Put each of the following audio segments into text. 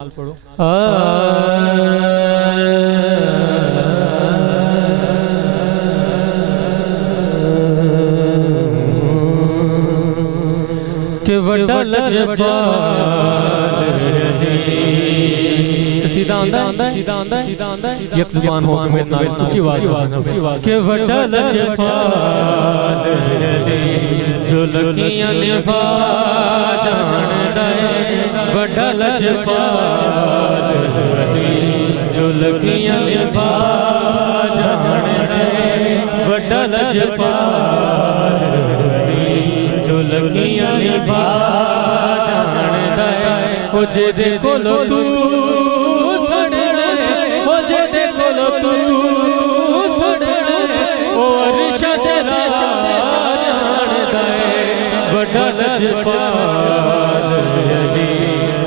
पढ़ो। के वड्डा सीधा आंदा है सीधा आंदा है सीधा आंदा है एक जुबान हो के मेरे नाल ऊंची आवाज के वड्डा लजपाल जो लकियां निभा जानदा है वड्डा लजपाल जो लकियां निभा जानदा है वड्डा लजपाल जो लकियां निभा जानदा है ओ जे देखो लो तू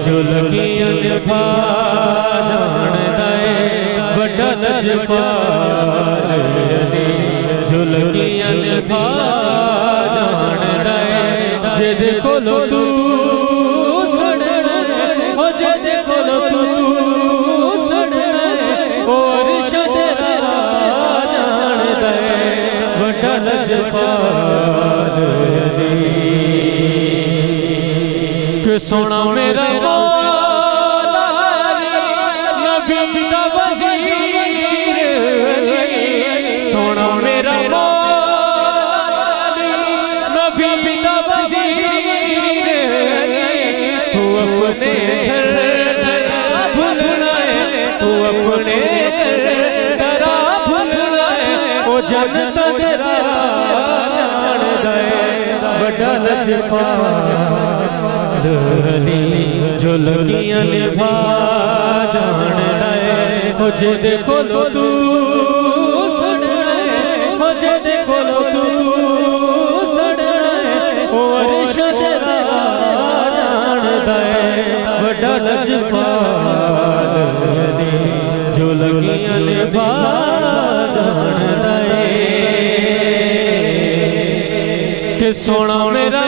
जो लकियां निभा जानदा है वड्डा लजपाल जो लकियां निभा जानदा है जे देखो लो तू हो जे देखो लो तू और शशरा जानदा है वड्डा लजपाल के सोना मेरा मौला नबी दा वज़ीर सोना मेरा मौला नबी दा वज़ीर तू अपने घर दरा भूलना है तू अपने दरा भूलना है ओ जज तेरा जानदा है वड्डा लजपाल जो लकियां निभा जानदा है हो जे देखो लो तू हो जे देखो लो तू और शशरा जानदा है वड्डा लजपाल जो लकियां निभा जानदा है कि सोना मेरा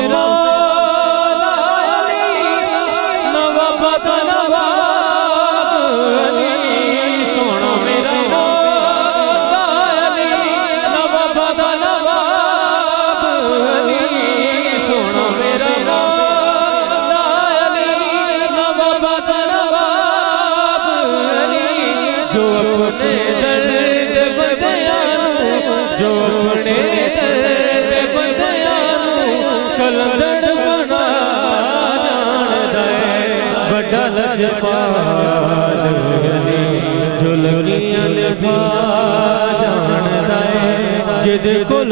जो अपने दर्द बंदियां जो अपने दर्द बंदियां कलंदड़ बना जानदा है वड्डा लजपाल जो लकियां निभा जानदा है जे देखो